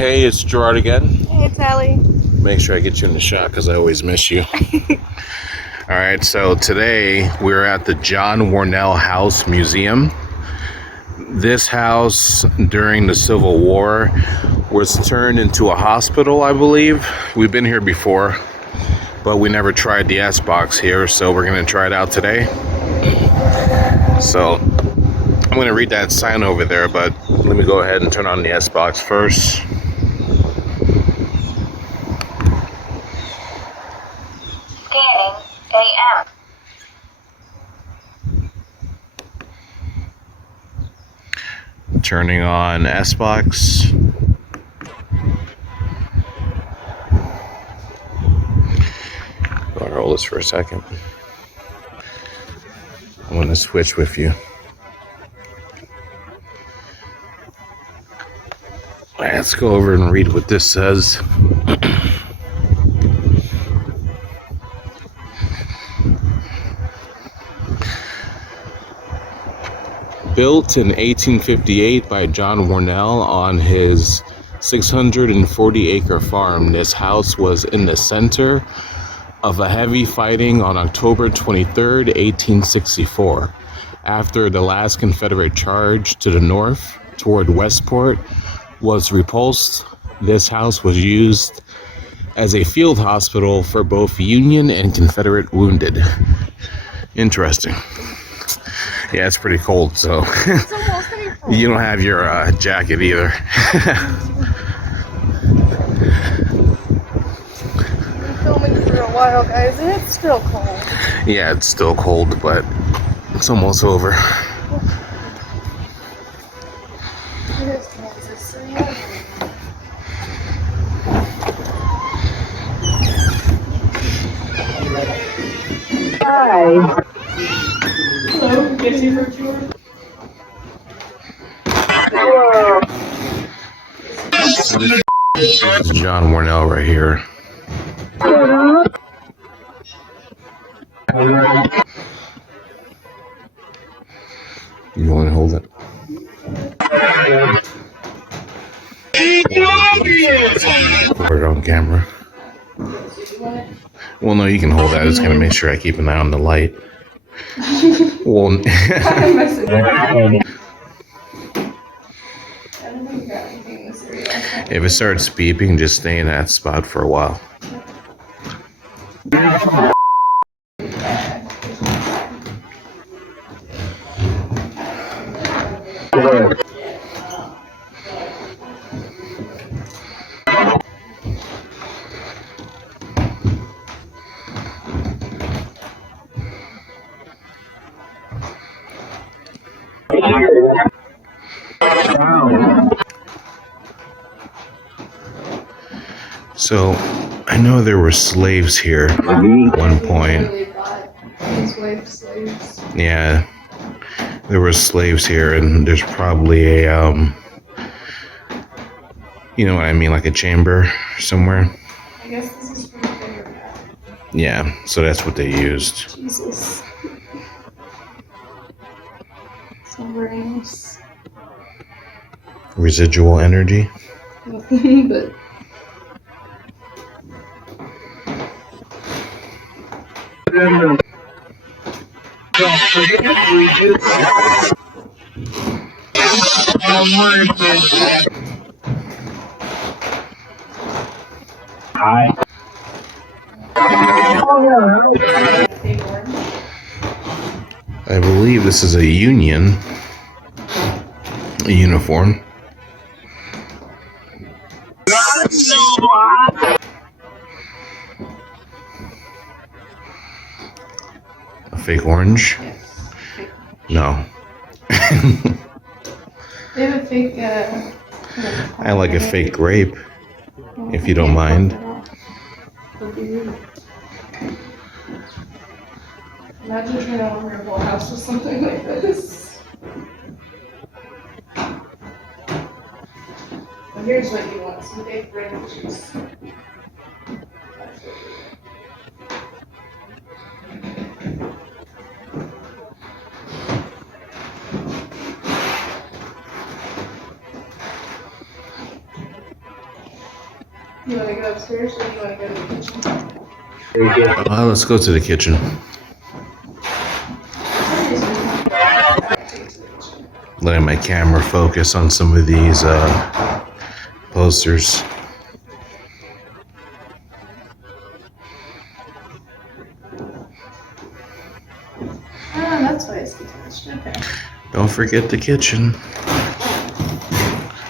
Hey, it's Gerard again. Hey, it's Allie. Make sure I get you in the shot because I always miss you. All right, so today we're at the John Wornell House Museum. This house during the Civil War was turned into a hospital, I believe. We've been here before, but we never tried the S-Box here, so we're going to try it out today. So I'm going to read that sign over there, but let me go ahead and turn on the S-Box first. Scanning AM. Turning on S-Box. I'll hold this for a second. I'm going to switch with you. Let's go over and read what this says. Built in 1858 by John Wornell on his 640-acre farm, this house was in the center of a heavy fighting on October 23rd, 1864. After the last Confederate charge to the north toward Westport was repulsed, this house was used as a field hospital for both Union and Confederate wounded. Interesting. Yeah, it's pretty cold, so It's almost April. you don't have your jacket either. Been filming for a while, guys, and it's still cold. Yeah, it's still cold, but it's almost over. It is Kansas City. Hi. Hello, is he for tour? Hello. This is John Wornell right here. You want to hold it? Put it on camera. Well, no, you can hold that. I just gotta make sure I keep an eye on the light. Well, if it starts beeping, just stay in that spot for a while. So, I know there were slaves here at one point. Yeah, there were slaves here, and there's probably a, you know what I mean, like a chamber somewhere. I guess this is for the bigger guy. Yeah, so that's what they used. Jesus. Somewhere else. Residual energy. Nothing but. Don't forget we do. Hi. I believe this is a union uniform. A fake orange? Yes. No. They have a fake, I like a fake grape, if you don't mind. Imagine trying to own your whole house with something like this. But here's what you want, some fake branches. You wanna go upstairs or you wanna go to the kitchen? Let's go to the kitchen. Letting my camera focus on some of these posters. Ah, that's why it's detached. Okay. Don't forget the kitchen.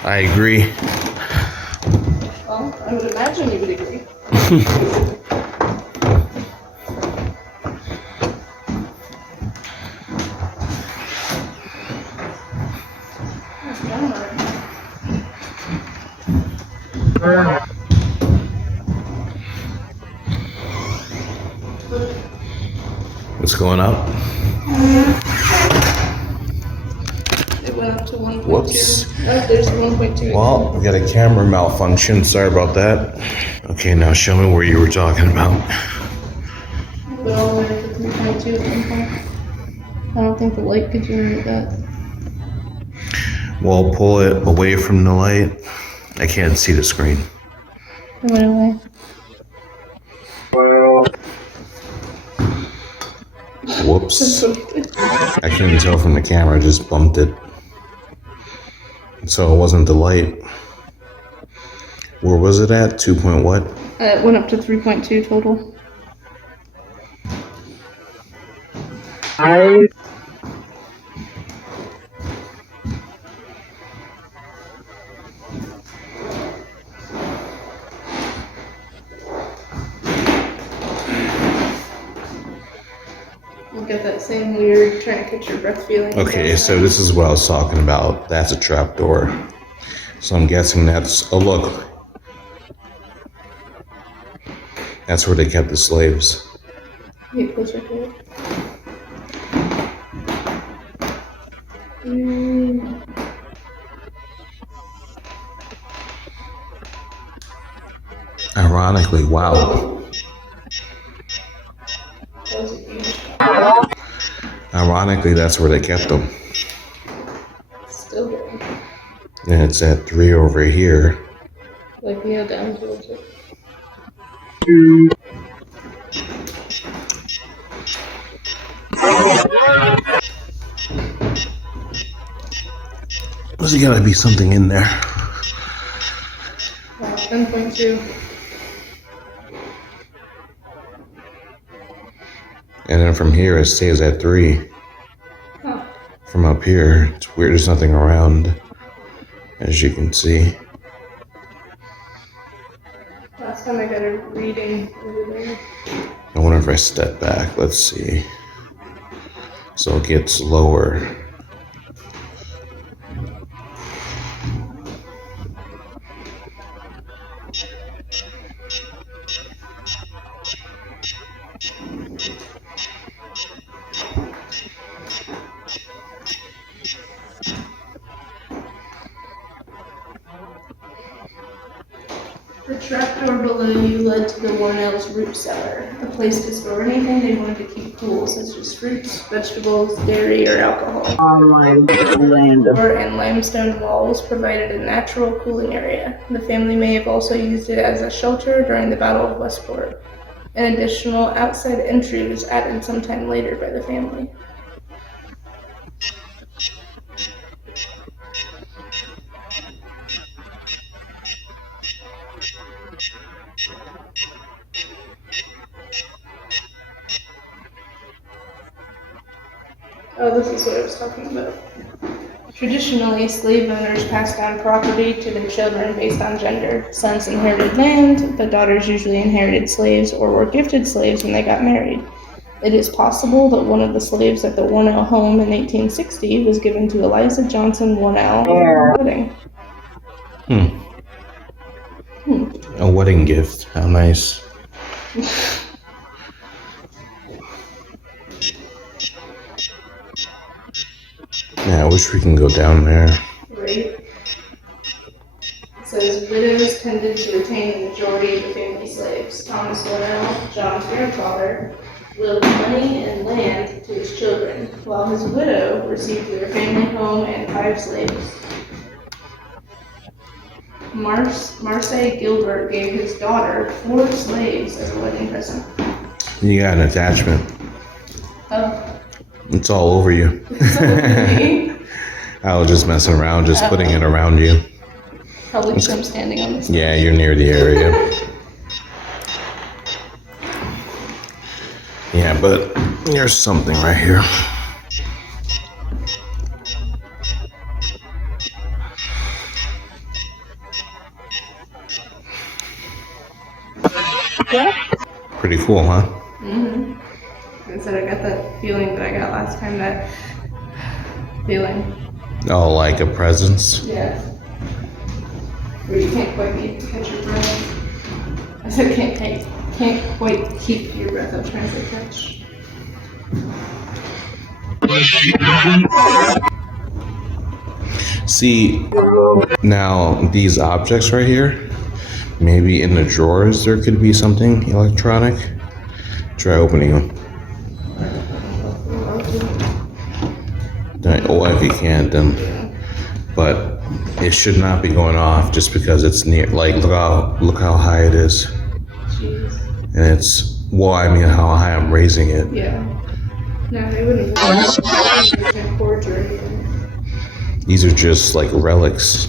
I agree. Well, I would imagine you would agree. That's John Wornell. What's going up? It went up to 1.2. Whoops. Oh, there's 1.2. Well, we got a camera malfunction. Sorry about that. Okay, now show me where you were talking about. But all the way to 3.2 at one point. I don't think the light could generate that. Well, pull it away from the light. I can't see the screen. It went away. Whoops. I couldn't tell from the camera, I just bumped it. So it wasn't the light. Where was it at? 2 point what? It went up to 3.2 total. We'll get that same weird trying to catch your breath feeling. Okay, so this is what I was talking about. That's a trap door. So I'm guessing that's, oh look. That's where they kept the slaves. Get closer to it. Ironically, wow. That was a huge. Ironically, that's where they kept them. Still going. And it's at 3 over here. Like, yeah, down towards it. There's gotta be something in there. 10.2. And then from here, it stays at 3. Huh. From up here, it's weird, there's nothing around, as you can see. Last time I got a reading over there. I wonder if I step back, let's see. So it gets lower. The trapdoor below you led to the Wornell's root cellar, a place to store anything they wanted to keep cool, such as fruits, vegetables, dairy, or alcohol. The door and limestone walls provided a natural cooling area. The family may have also used it as a shelter during the Battle of Westport. An additional outside entry was added sometime later by the family. Oh, this is what I was talking about. Traditionally, slave owners passed down property to their children based on gender. Sons inherited land, but daughters usually inherited slaves or were gifted slaves when they got married. It is possible that one of the slaves at the Wornell home in 1860 was given to Eliza Johnson Wornell for a wedding. A wedding gift, how nice. Yeah, I wish we can go down there. Right? It says widows tended to retain the majority of the family slaves. Thomas Wornell, John's grandfather, willed money and land to his children, while his widow received their family home and 5 slaves. Marseille Gilbert gave his daughter 4 slaves as a wedding present. You got an attachment. Oh. It's all over you. So me. I was just messing around, just putting it around you. Probably because I'm standing on this. Yeah, you're near the area. Yeah, but there's something right here. Pretty cool, huh? Mm-hmm. I said I got that feeling that I got last time, that feeling. Oh, like a presence? Yeah. Where you can't quite catch your breath. I said can't quite keep your breath. I'm trying to say catch. See, now these objects right here, maybe in the drawers there could be something electronic. Try opening them. Well, if you can't, then. But it should not be going off just because it's near. Like, look how high it is. Jeez. And it's, well, I mean, how high I'm raising it. Yeah. No, they wouldn't have cords or anything. These are just like relics.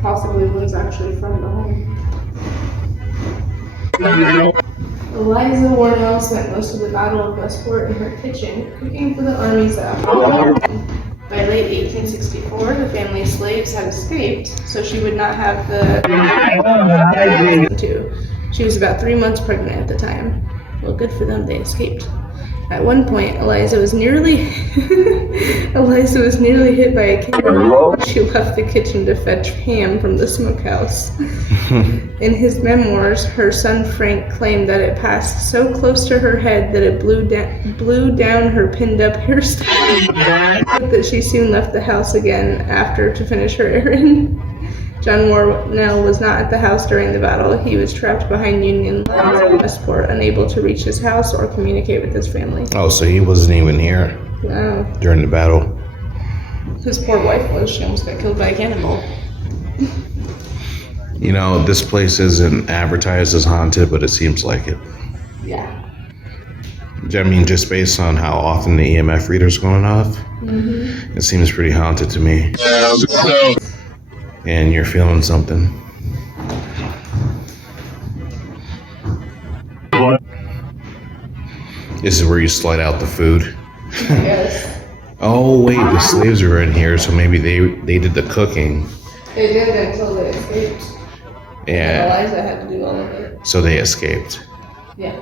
Possibly one's actually from the home. Eliza Wornell spent most of the Battle of Westport in her kitchen, cooking for the armies that by late 1864, the family's slaves had escaped, so she would not have the to. She was about 3 months pregnant at the time. Well, good for them, they escaped. At one point, Eliza was nearly hit by a cannonball. She left the kitchen to fetch ham from the smokehouse. In his memoirs, her son Frank claimed that it passed so close to her head that it blew down her pinned-up hairstyle, that she soon left the house again after to finish her errand. John Wornell was not at the house during the battle. He was trapped behind Union lines in Westport, unable to reach his house or communicate with his family. Oh, so he wasn't even here during the battle. His poor wife was. She almost got killed by a cannonball. You know, this place isn't advertised as haunted, but it seems like it. Yeah. I mean, just based on how often the EMF reader's going off, It seems pretty haunted to me. And you're feeling something. This is where you slide out the food. Yes. Oh wait, the slaves are in here, so maybe they did the cooking. They did until they escaped. Yeah. Eliza had to do all of it. So they escaped. Yeah.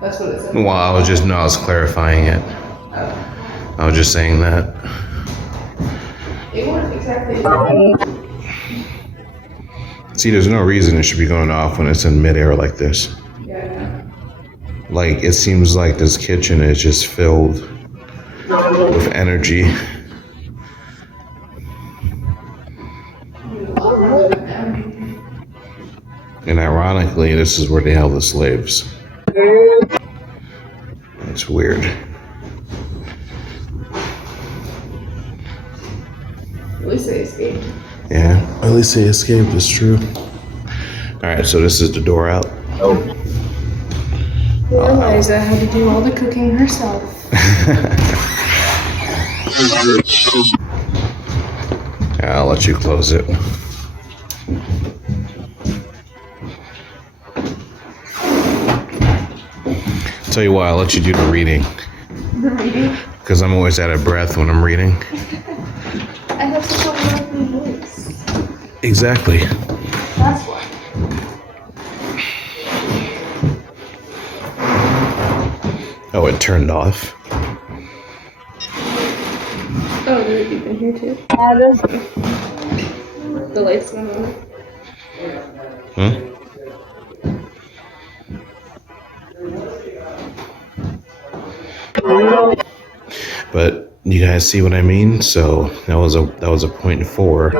That's what it said. Well, I was clarifying it. Oh. I was just saying that. They weren't exactly. See, there's no reason it should be going off when it's in midair like this. Yeah, I know. Like, it seems like this kitchen is just filled with energy. And ironically, this is where they held the slaves. That's weird. At least they escaped. Yeah, at least they escaped, it's true. Alright, so this is the door out. Eliza had to do all the cooking herself. Yeah, I'll let you close it. Tell you what, I'll let you do the reading. The reading? Because I'm always out of breath when I'm reading. I have such a lovely voice. Exactly. That's why. Oh, it turned off. Oh, there you've been here too. The lights went on. But you guys see what I mean? So that was a 0.4.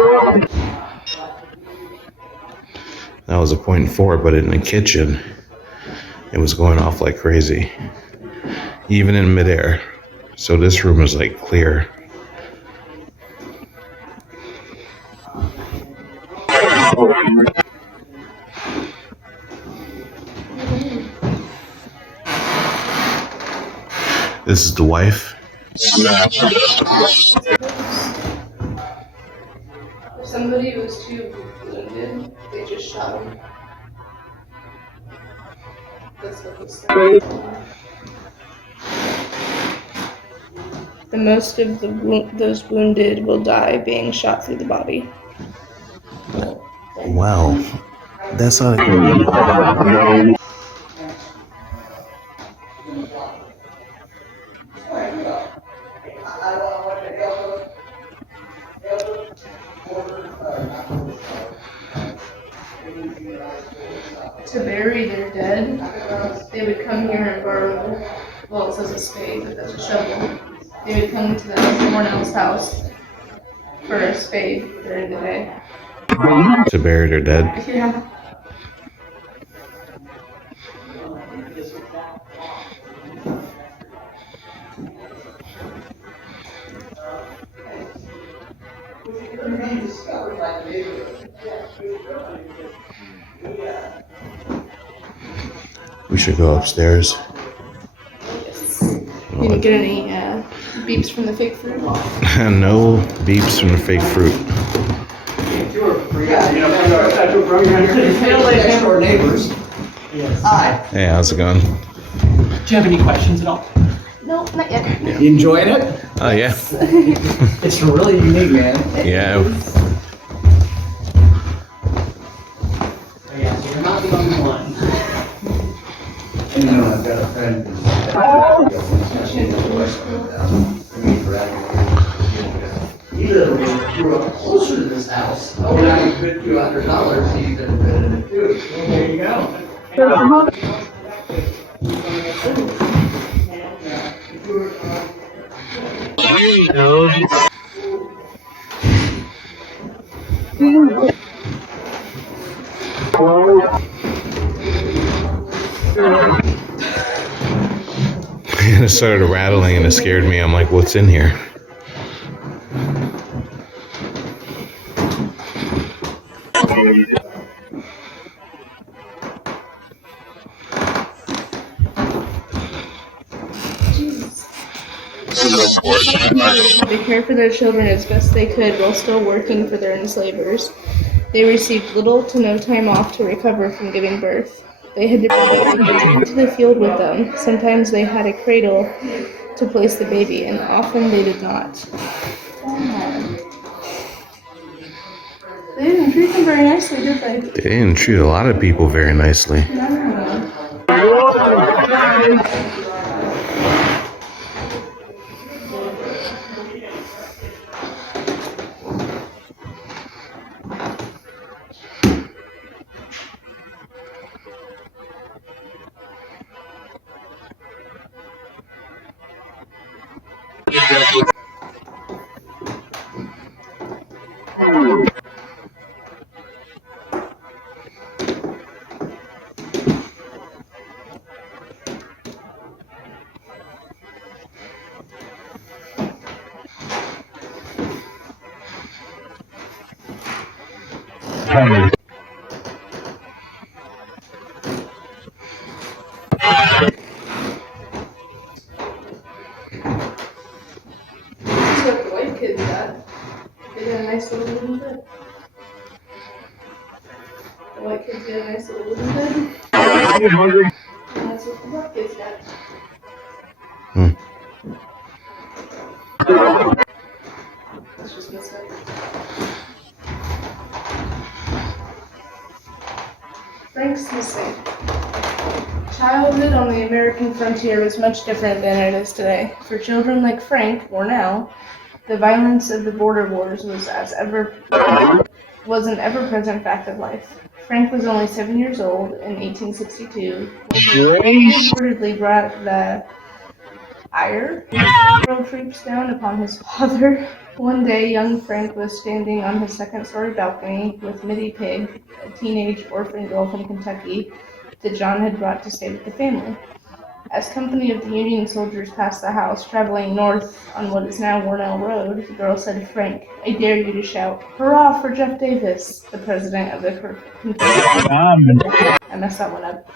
That was a 0.4, but in the kitchen, it was going off like crazy, even in midair. So this room is like clear. This is the wife. If somebody was too wounded, they just shot him. That's what this said. The most of those wounded will die being shot through the body. Wow. That's not. To bury their dead, they would come here and borrow, well, it says a spade, but that's a shovel. They would come to the Wornell's house for a spade during the day. To bury their dead. Yeah. We should go upstairs. You didn't get any beeps from the fake fruit? No beeps from the fake fruit. Next-door neighbors. Hi. Hey, how's it going? Do you have any questions at all? No, not yet. You enjoying it? Oh, yeah. It's really unique, man. Yeah. Yeah, so you're not the only one. You know, I've got a friend who's he literally grew up closer to this house. Oh, when I put $200, he could have been in it too. There you go. And it started rattling and it scared me. I'm like, what's in here? They cared for their children as best they could while still working for their enslavers. They received little to no time off to recover from giving birth. They had to bring the baby into the field with them. Sometimes they had a cradle to place the baby in. Often they did not. They didn't treat them very nicely, did they? They didn't treat a lot of people very nicely. This is what the white kids got. They got a nice little wooden bed. The white kids got a nice little wooden bed. And that's what the black kids got. That's just messed up. Frank's mistake. Childhood on the American frontier was much different than it is today. For children like Frank Wornell, the violence of the border wars was an ever-present fact of life. Frank was only 7 years old in 1862 when he reportedly brought the ire of troops down upon his father. One day, young Frank was standing on his second-story balcony with Mittie Pig, a teenage orphan girl from Kentucky that John had brought to stay with the family. As company of the Union soldiers passed the house, traveling north on what is now Wornell Road, the girl said to Frank, "I dare you to shout, 'Hurrah for Jeff Davis,' the president of the Confederacy." I messed that one up.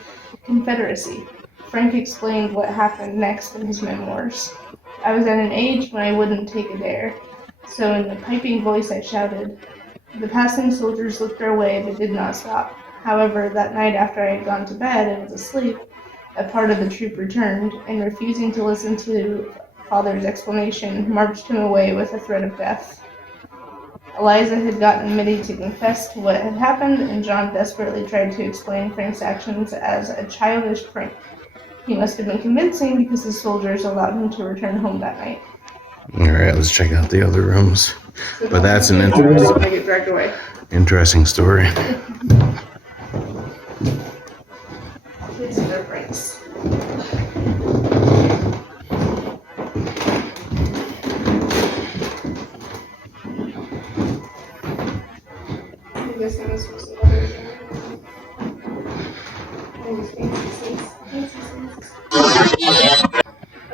Confederacy. Frank explained what happened next in his memoirs. I was at an age when I wouldn't take a dare, so in a piping voice I shouted. The passing soldiers looked our way but did not stop. However, that night after I had gone to bed and was asleep, a part of the troop returned, and refusing to listen to Father's explanation, marched him away with a threat of death. Eliza had gotten Mitty to confess to what had happened, and John desperately tried to explain Frank's actions as a childish prank. He must have been convincing because the soldiers allowed him to return home that night. Alright, let's check out the other rooms. So But that's an I get dragged away. interesting story. These are their pranks. I'm guessing this was another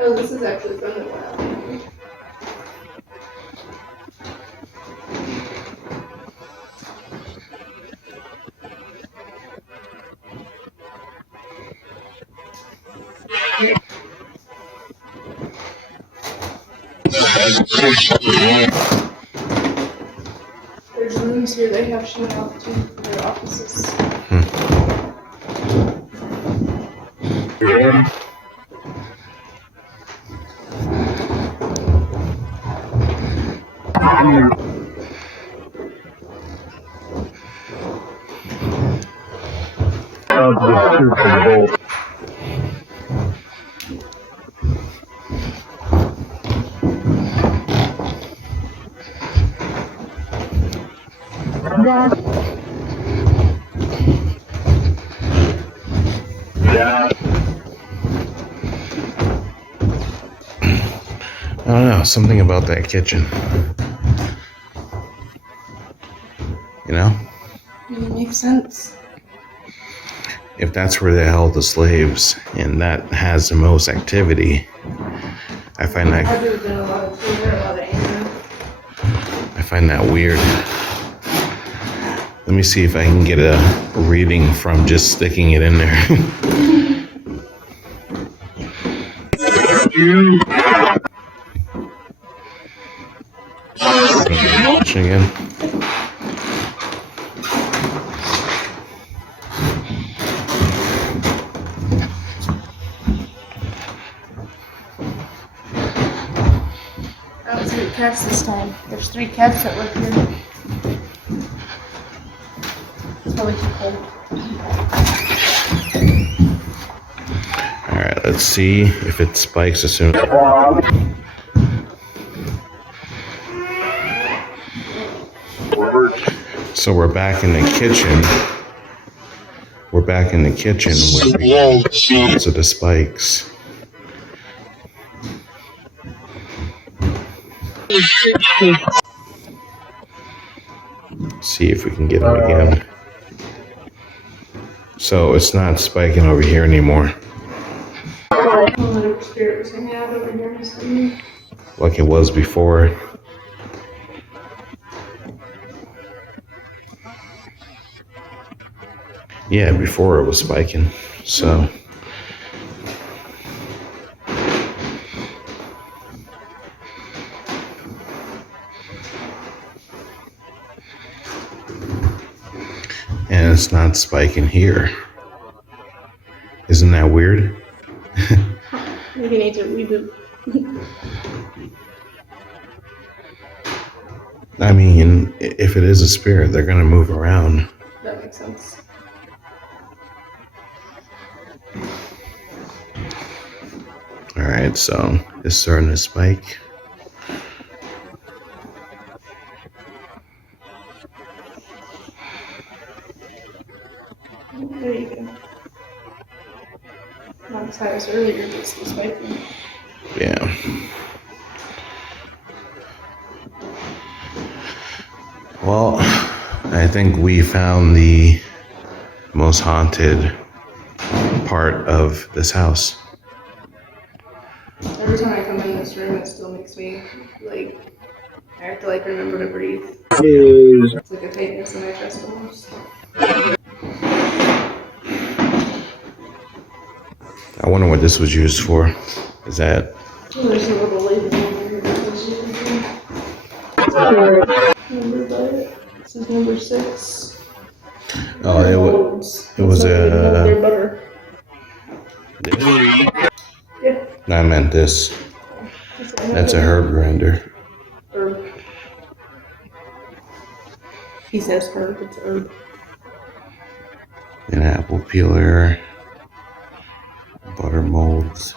Oh, this is actually from the wild. There's rooms here they have shown off to for their offices. I don't know, something about that kitchen. You know? It makes sense. If that's where they held the slaves and that has the most activity, I find that weird. Let me see if I can get a reading from just sticking it in there. Again. Let's get cats this time. There's 3 cats that live here. It's probably too cold. Alright, let's see if it spikes as soon as... So we're back in the kitchen. We're back in the kitchen with the spikes. See if we can get them again. So it's not spiking over here anymore. Spirit was hanging out over here. Like it was before. Yeah, before it was spiking. So and it's not spiking here. Isn't that weird? Maybe need to reboot. I mean, if it is a spirit, they're gonna move around. That makes sense. Alright, so it's starting to spike. There you go. Not as high as earlier, but still spiking. Yeah. Well, I think we found the most haunted part of this house. Every time I come in this room, it still makes me, like, I have to, like, remember to breathe. It's like a tightness in my chest almost. I wonder what this was used for. Is that? Oh, there's a little label on there. Number by this is number 6. Oh, it was their a. butter. Yeah. No, I meant this. That's a herb grinder. Herb. He says herb, it's herb. An apple peeler. Butter molds.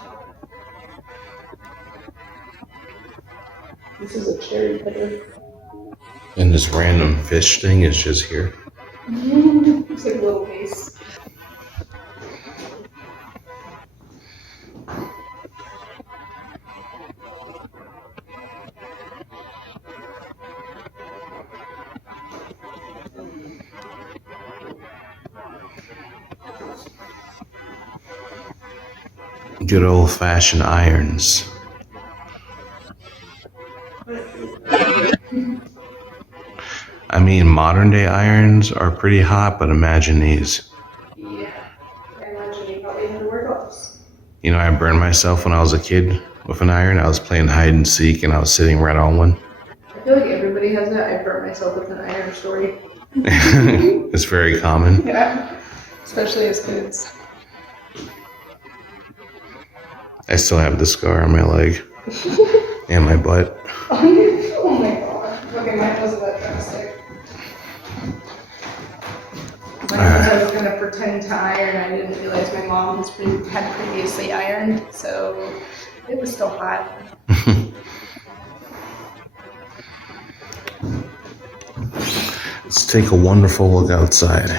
This is a cherry picker. And this random fish thing is just here. It's like a little case. Good old fashioned irons. I mean, modern day irons are pretty hot, but imagine these. Yeah. I imagine you probably had to wear gloves. You know, I burned myself when I was a kid with an iron. I was playing hide and seek and I was sitting right on one. I feel like everybody has that. I burnt myself with an iron story. It's very common. Yeah. Especially as kids. I still have the scar on my leg and my butt. Oh my god. Okay, mine wasn't that drastic. I was going to pretend to iron. I didn't realize my mom had previously ironed, so it was still hot. Let's take a wonderful look outside.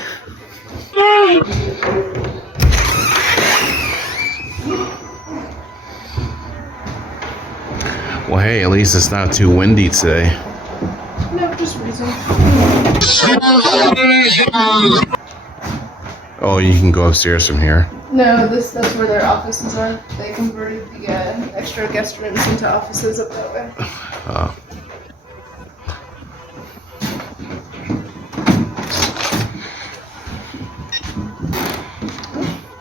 Well, hey, at least it's not too windy today. No, just reason. Oh, you can go upstairs from here. No, that's where their offices are. They converted the extra guest rooms into offices up that way.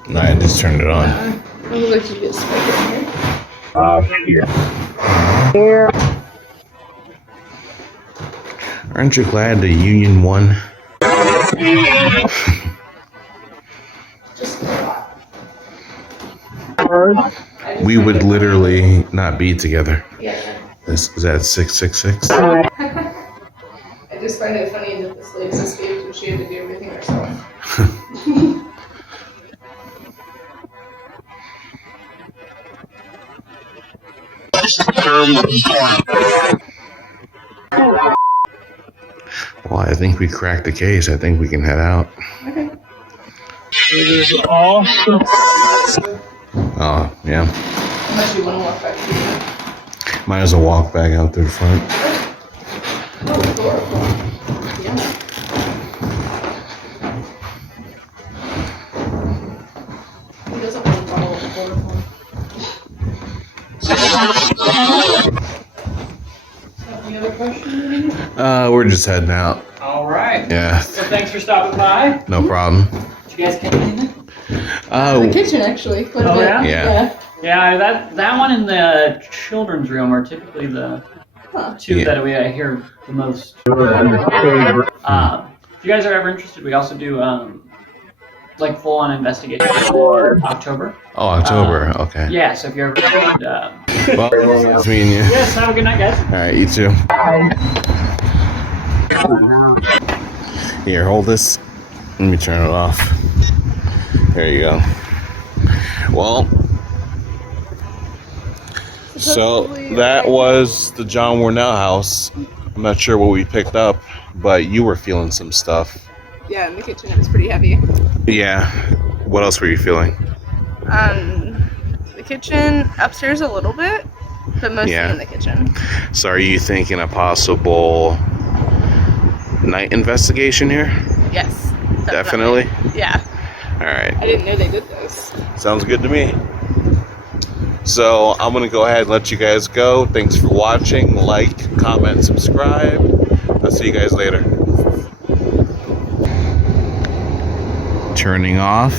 No, I just turned it on. It looks like you get stuck in here. Aren't you glad the Union won? Just a lot. We would literally not be together. Yeah. Is that 666? I just find it funny that this lady escaped and she had to do everything herself. Well, I think we cracked the case. I think we can head out. Okay. Oh, yeah. Unless you want to walk back to the Might as well walk back out to the front. adorable. Yeah. He doesn't want to follow the chloroform. Any other questions? We're just heading out. All right. Yeah, Well, thanks for stopping by. no problem. Did you guys catch anything? The kitchen, actually. Quite a Oh, bit. yeah? Yeah. Yeah, that one in the children's room are typically the Huh. two Yeah. that we hear the most. If you guys are ever interested, we also do like full-on investigation for October. Oh, October. Okay. Yeah, so if you're ever interested, Well, it's me and you. yes, have a good night, guys. All right, you too. Here, hold this. Let me turn it off. There you go. Well, so that was the John Wornell House. I'm not sure what we picked up, but you were feeling some stuff. Yeah, in the kitchen it was pretty heavy. Yeah. What else were you feeling? The kitchen upstairs a little bit, but mostly Yeah. in the kitchen. So are you thinking a possible night investigation here? Yes. Definitely? Yeah. All right. I didn't know they did those. Sounds good to me. So I'm going to go ahead and let you guys go. Thanks for watching. Like, comment, subscribe. I'll see you guys later. Turning off.